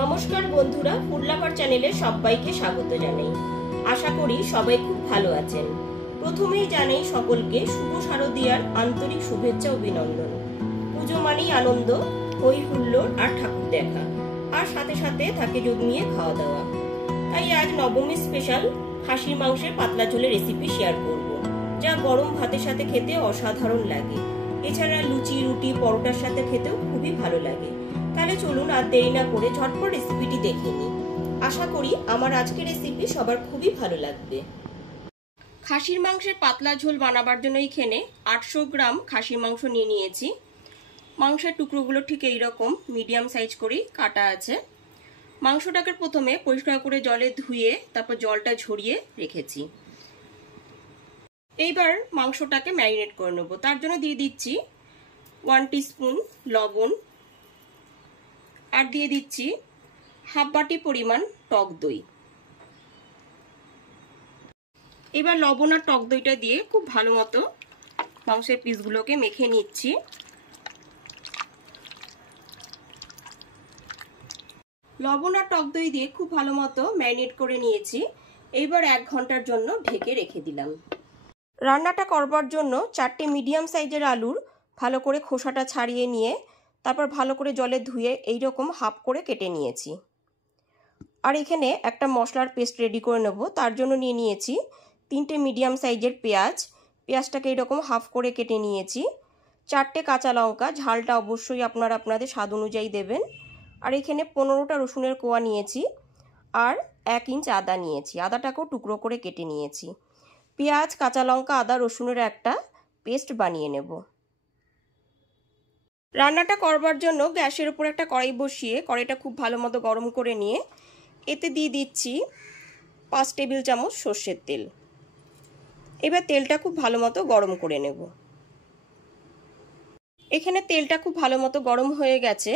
নমস্কার বন্ধুরা, food lover চ্যানেলে সবাইকে স্বাগত জানাই। আশা করি সবাই খুব ভালো আছেন। প্রথমেই জানাই সকলকে শুভ শারদীয়ার আন্তরিক শুভেচ্ছা অভিনন্দন। পুজো মানেই আনন্দ, হই হুল্লোড় আর ঠাকুর দেখা, আর সাথে সাথে থাকে জমিয়ে খাওয়া দাওয়া। তাই আজ নবমী স্পেশাল খাসির মাংসের পাতলা ঝোলের রেসিপি শেয়ার করব, যা গরম ভাতের সাথে খেতে অসাধারণ লাগে। এছাড়া লুচি, রুটি, পরোটার সাথে খেতেও খুবই ভালো লাগে। তাহলে চলুন আর দেরি না করে ঝটপট রেসিপিটি দেখে নিই। আশা করি আমার আজকের রেসিপি সবার খুবই ভালো লাগবে। খাসির মাংসের পাতলা ঝোল বানাবার জন্য এখানে 800 গ্রাম খাসির মাংস নিয়ে নিয়েছি। মাংসের টুকরোগুলো ঠিক এইরকম মিডিয়াম সাইজ করেই কাটা আছে। মাংসটাকে প্রথমে পরিষ্কার করে জলে ধুয়ে তারপর জলটা ঝরিয়ে রেখেছি। এইবার মাংসটাকে ম্যারিনেট করে নেব। তার জন্য দিয়ে দিচ্ছি 1 টিস্পুন লবণ, আর দিয়ে দিচ্ছি হাফ বাটি পরিমাণ টক দই। এবার লবণ আর টক দইটা দিয়ে খুব ভালো মতো মাংসের পিসগুলোকে মেখে নিচ্ছি। লবণ আর টক দই দিয়ে খুব ভালো মতো ম্যারিনেট করে নিয়েছি। এইবার 1 ঘন্টার জন্য ঢেকে রেখে দিলাম। রান্নাটা করবার জন্য 4টে মিডিয়াম সাইজের আলুর ভালো করে খোসাটা ছাড়িয়ে নিয়ে তারপর ভালো করে জলে ধুয়ে এইরকম হাফ করে কেটে নিয়েছি। আর এখানে একটা মশলার পেস্ট রেডি করে নেব। তার জন্য নিয়ে নিয়েছি 3টে মিডিয়াম সাইজের পেঁয়াজ। পেঁয়াজটাকে এইরকম হাফ করে কেটে নিয়েছি। 4টে কাঁচা লঙ্কা, ঝালটা অবশ্যই আপনারা আপনাদের স্বাদ অনুযায়ী দেবেন। আর এখানে 15টা রসুনের কোয়া নিয়েছি, আর 1 ইঞ্চ আদা নিয়েছি। আদাটাকেও টুকরো করে কেটে নিয়েছি। পেঁয়াজ, কাঁচা লঙ্কা, আদা, রসুনের একটা পেস্ট বানিয়ে নেব। রান্নাটা করবার জন্য গ্যাসের উপর একটা কড়াই বসিয়ে কড়াইটা খুব ভালো মতো গরম করে নিয়ে এতে দিয়ে দিচ্ছি 5 টেবিল চামচ সর্ষের তেল। এবার তেলটা খুব ভালো মতো গরম করে নেব। এখানে তেলটা খুব ভালো মতো গরম হয়ে গেছে।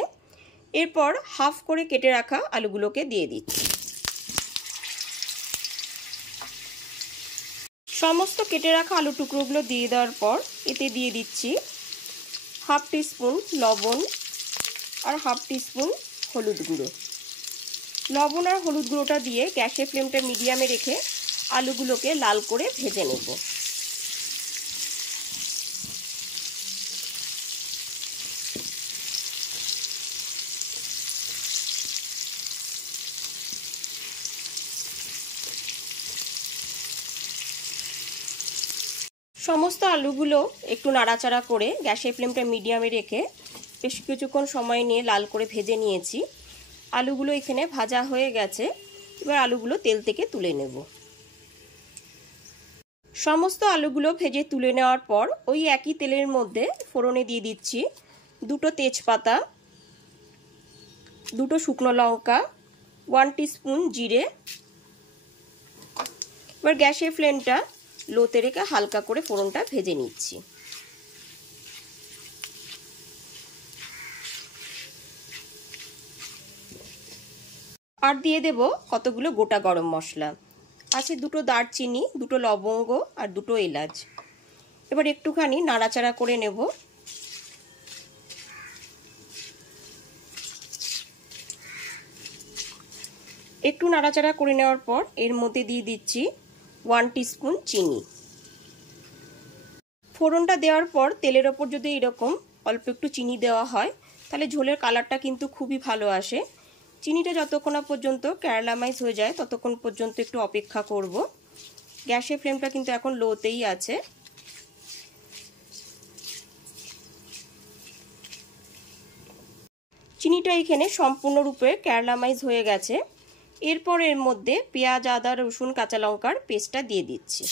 এরপর হাফ করে কেটে রাখা আলুগুলোকে দিয়ে দিচ্ছি। সমস্ত কেটে রাখা আলু টুকরোগুলো দিয়ে দেওয়ার পর এতে দিয়ে দিচ্ছি হাফ টিস্পুন লবণ আর হাফ টিস্পুন হলুদ গুঁড়ো। লবণ আর হলুদ গুঁড়োটা দিয়ে গ্যাসের ফ্লেমটা মিডিয়ামে রেখে আলুগুলোকে লাল করে ভেজে নেব। সমস্ত আলুগুলো একটু নাড়াচাড়া করে গ্যাসের ফ্লেমটা মিডিয়ামে রেখে বেশ কিছুক্ষণ সময় নিয়ে লাল করে ভেজে নিয়েছি। আলুগুলো এখানে ভাজা হয়ে গেছে। এবার আলুগুলো তেল থেকে তুলে নেব। সমস্ত আলুগুলো ভেজে তুলে নেওয়ার পর ওই একই তেলের মধ্যে ফোড়নে দিয়ে দিচ্ছি 2টো তেজপাতা, 2টো শুকনো লঙ্কা, 1 টিস্পুন জিরে। এবার গ্যাসের ফ্লেমটা লোতে রেখে হালকা করে ফোড়নটা ভেজে নিচ্ছি। আর দিয়ে দেব কতগুলো গোটা গরম মশলা। আছে 2টো দারচিনি, 2টো লবঙ্গ আর 2টো এলাচ। এবার একটুখানি নাড়াচাড়া করে নেব। একটু নাড়াচাড়া করে নেওয়ার পর এর মধ্যে দিয়ে দিচ্ছি 1 টিস্পুন চিনি। ফোড়নটা দেওয়ার পর তেলের ওপর যদি এরকম অল্প একটু চিনি দেওয়া হয় তাহলে ঝোলের কালারটা কিন্তু খুবই ভালো আসে। চিনিটা যতক্ষণ না পর্যন্ত ক্যারামেলাইজ হয়ে যায় ততক্ষণ পর্যন্ত একটু অপেক্ষা করব। গ্যাসের ফ্লেমটা কিন্তু এখন লোতেই আছে। চিনিটা এখানে সম্পূর্ণরূপে ক্যারামেলাইজ হয়ে গেছে। এরপর এর মধ্যে পেঁয়াজ, আদা, রসুন, কাঁচা লঙ্কার পেস্টটা দিয়ে দিচ্ছি।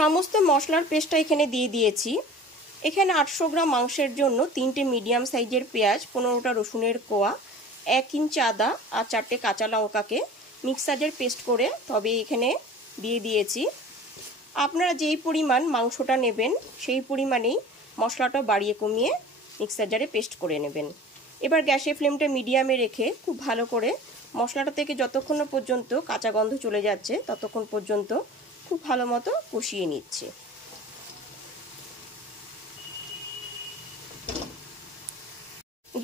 সমস্ত মশলার পেস্টটা এখানে দিয়ে দিয়েছি। এখানে 800 গ্রাম মাংসের জন্য 3টে মিডিয়াম সাইজের পেঁয়াজ, 15টা রসুনের কোয়া, 1 ইঞ্চ আদা আর 4টে কাঁচা লঙ্কাকে মিক্সারের পেস্ট করে তবে এখানে দিয়ে দিয়েছি। আপনারা যেই পরিমাণ মাংসটা নেবেন সেই পরিমাণেই মশলাটা বাড়িয়ে কমিয়ে মিক্সার জারে পেস্ট করে নেবেন। এবার গ্যাসের ফ্লেমটা মিডিয়ামে রেখে খুব ভালো করে মশলাটা থেকে যতক্ষণ পর্যন্ত কাঁচা গন্ধ চলে যাচ্ছে ততক্ষণ পর্যন্ত খুব ভালো মতো কষিয়ে নিচ্ছে।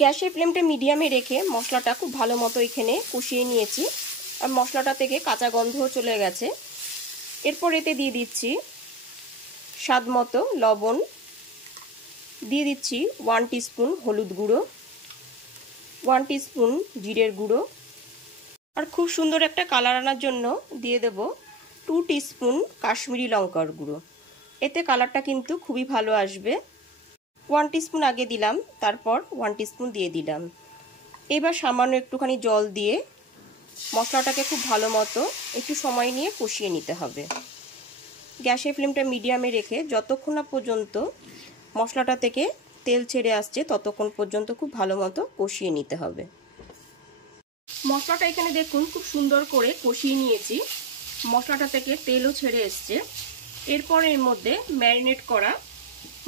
গ্যাসের ফ্লেমটা মিডিয়ামে রেখে মশলাটা খুব ভালো মতো এখানে কষিয়ে নিয়েছি আর মশলাটা থেকে কাঁচা গন্ধও চলে গেছে। এরপর এতে দিয়ে দিচ্ছি স্বাদ মতো লবণ, দিয়ে দিচ্ছি 1 টিস্পুন হলুদ গুঁড়ো, 1 টিস্পুন জিরের গুঁড়ো, আর খুব সুন্দর একটা কালার আনার জন্য দিয়ে দেব 2 টিস্পুন কাশ্মীরি লঙ্কার গুঁড়ো। এতে কালারটা কিন্তু খুবই ভালো আসবে। 1 টিস্পুন আগে দিলাম, তারপর 1 টিস্পুন দিয়ে দিলাম। এবার সামান্য একটুখানি জল দিয়ে মশলাটাকে খুব ভালো মতো একটু সময় নিয়ে কষিয়ে নিতে হবে। গ্যাসের ফ্লেমটা মিডিয়ামে রেখে যতক্ষণ না পর্যন্ত মশলাটা থেকে তেল ছেড়ে আসছে ততক্ষণ পর্যন্ত খুব ভালো মতো কষিয়ে নিতে হবে। মশলাটা এখানে দেখুন খুব সুন্দর করে কষিয়ে নিয়েছি, মশলাটা থেকে তেলও ছেড়ে এসছে। এরপর এর মধ্যে ম্যারিনেট করা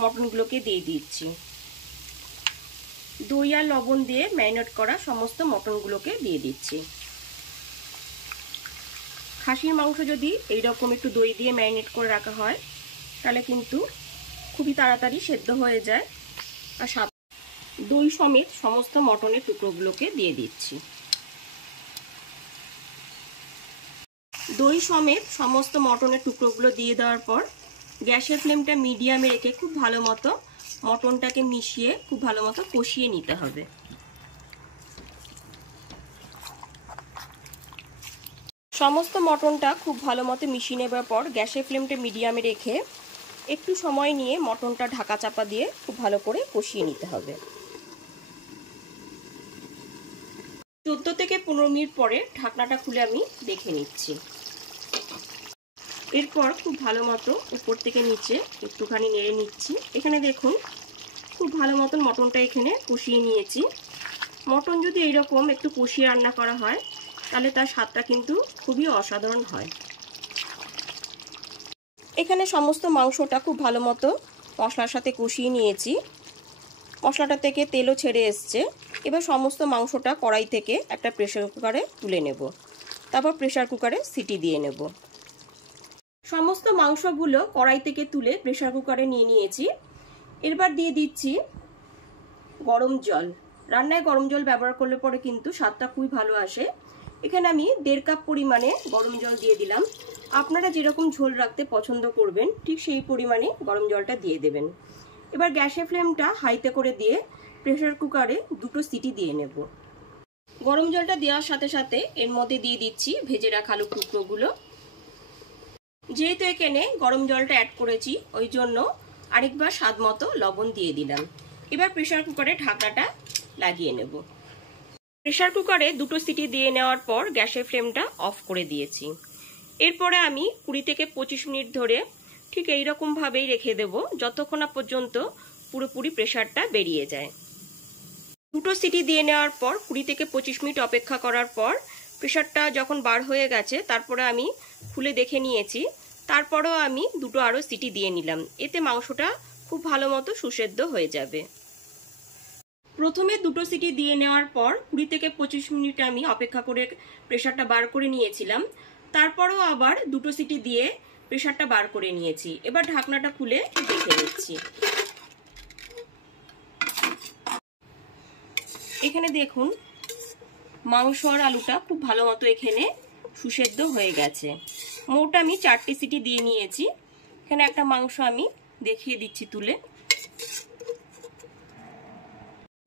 মটনগুলোকে দিয়ে দিচ্ছি। দই আর লবণ দিয়ে ম্যারিনেট করা সমস্ত মটনগুলোকে দিয়ে দিচ্ছি। খাসির মাংস যদি এইরকম একটু দই দিয়ে ম্যারিনেট করে রাখা হয় তাহলে কিন্তু খুবই তাড়াতাড়ি সেদ্ধ হয়ে যায়। আর দই সমেত সমস্ত মটনের টুকরোগুলোকে দিয়ে দিচ্ছি। দই সমেত সমস্ত মটনের টুকরোগুলো দিয়ে দেওয়ার পর গ্যাসের ফ্লেমটা মিডিয়ামে রেখে খুব ভালো মতো মটনটাকে মিশিয়ে খুব ভালো মতো কষিয়ে নিতে হবে। সমস্ত মটনটা খুব ভালো মতো মিশিয়ে নেবার পর গ্যাসের ফ্লেমটা মিডিয়ামে রেখে একটু সময় নিয়ে মটনটা ঢাকা চাপা দিয়ে খুব ভালো করে কষিয়ে নিতে হবে। 14 থেকে 15 মিনিট পরে ঢাকনাটা খুলে আমি দেখে নিচ্ছি। এরপর খুব ভালো মতো উপর থেকে নিচে একটুখানি নেড়ে নিচ্ছি। এখানে দেখুন খুব ভালো মতন মটনটা এখানে কষিয়ে নিয়েছি। মটন যদি এইরকম একটু কষিয়ে রান্না করা হয় তাহলে তার স্বাদটা কিন্তু খুবই অসাধারণ হয়। এখানে সমস্ত মাংসটা খুব ভালো মতো মশলার সাথে কষিয়ে নিয়েছি, মশলাটা থেকে তেলও ছেড়ে এসছে। এবার সমস্ত মাংসটা কড়াই থেকে একটা প্রেসার কুকারে তুলে নেব, তারপর প্রেসার কুকারে সিটি দিয়ে নেব। সমস্ত মাংসগুলো কড়াই থেকে তুলে প্রেসার কুকারে নিয়ে নিয়েছি। এরপর দিয়ে দিচ্ছি গরম জল। রান্নায় গরম জল ব্যবহার করলে পরে কিন্তু স্বাদটা খুবই ভালো আসে। এখানে আমি 1.5 কাপ পরিমাণে গরম জল দিয়ে দিলাম। আপনারা যেরকম ঝোল রাখতে পছন্দ করবেন ঠিক সেই পরিমাণে গরম জলটা দিয়ে দেবেন। এবার গ্যাসের ফ্লেমটা হাইতে করে দিয়ে প্রেসার কুকারে 2টো সিটি দিয়ে নেব। গরম জলটা দেওয়ার সাথে সাথে এর মধ্যে দিয়ে দিচ্ছি ভেজে রাখা আলুর টুকরোগুলো। যেহেতু এখানে গরম জলটা অ্যাড করেছি ওই জন্য আরেকবার স্বাদ মতো লবণ দিয়ে দিলাম। এবার প্রেসার কুকারে ঢাকনাটা লাগিয়ে নেব। প্রেসার কুকারে 2টো সিটি দিয়ে নেওয়ার পর গ্যাসের ফ্লেমটা অফ করে দিয়েছি। এরপরে আমি 20 থেকে 25 মিনিট ধরে ঠিক এইরকম ভাবেই রেখে দেব যতক্ষণ না পর্যন্ত পুরোপুরি প্রেসারটা বেরিয়ে যায়। 2টো সিটি দিয়ে নেওয়ার পর 20 থেকে 25 মিনিট অপেক্ষা করার পর প্রেসারটা যখন বার হয়ে গেছে তারপরে আমি খুলে দেখে নিয়েছি। তারপরেও আমি 2টো আরও সিটি দিয়ে নিলাম, এতে মাংসটা খুব ভালো মতো সুসেদ্ধ হয়ে যাবে। প্রথমে 2টো সিটি দিয়ে নেওয়ার পর 20 থেকে 25 মিনিট আমি অপেক্ষা করে প্রেসারটা বার করে নিয়েছিলাম। তারপরেও আবার 2টো সিটি দিয়ে প্রেসারটা বার করে নিয়েছি। এবার ঢাকনাটা খুলে দেখে নিচ্ছি। এখানে দেখুন মাংস আর আলুটা খুব ভালো মতো এখানে সুসেদ্ধ হয়ে গেছে। মোট আমি 4টে সিটি দিয়ে নিয়েছি। এখানে একটা মাংস আমি দেখিয়ে দিচ্ছি তুলে।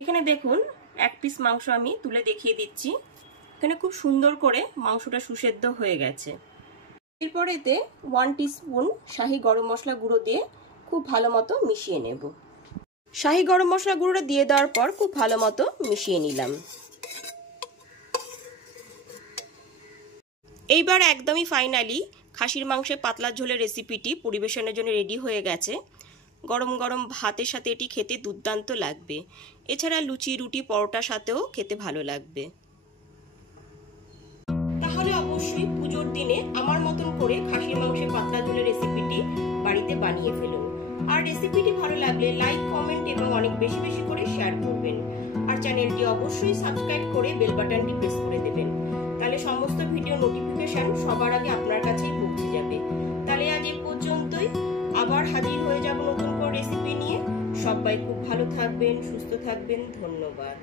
এখানে দেখুন 1 পিস মাংস আমি তুলে দেখিয়ে দিচ্ছি। এখানে খুব সুন্দর করে মাংসটা সুসেদ্ধ হয়ে গেছে। এরপর এতে 1 টিস্পুন শাহি গরম মশলা গুঁড়ো দিয়ে খুব ভালো মতো মিশিয়ে নেব। শাহি গরম মশলা গুঁড়োটা দিয়ে দেওয়ার পর খুব ভালো মতো মিশিয়ে নিলাম। এইবার একদমই ফাইনালি খাসির মাংসের পাতলা ঝোলের রেসিপিটি পরিবেশনের জন্য রেডি হয়ে গেছে। গরম গরম ভাতের সাথে এটি খেতে দুর্দান্ত লাগবে। এছাড়া লুচি, রুটি, পরোটার সাথেও খেতে ভালো লাগবে। তাহলে অবশ্যই পুজোর দিনে আমার মতন করে খাসির মাংসের পাতলা ঝোলের রেসিপিটি বাড়িতে বানিয়ে ফেলুন। আর রেসিপিটি ভালো লাগলে লাইক, কমেন্ট এবং অনেক বেশি বেশি করে শেয়ার করবেন। আর চ্যানেলটি অবশ্যই সাবস্ক্রাইব করে বেল বাটনটি প্রেস করে দেবেন, তাহলে সমস্ত ভিডিও নোটিফিকেশন সবার আগে আপনার কাছেই পৌঁছে যাবে। তাহলে আজ এই পর্যন্তই, আবার হাজির হয়ে যাব নতুন কোনো রেসিপি নিয়ে। সবাই খুব ভালো থাকবেন, সুস্থ থাকবেন। ধন্যবাদ।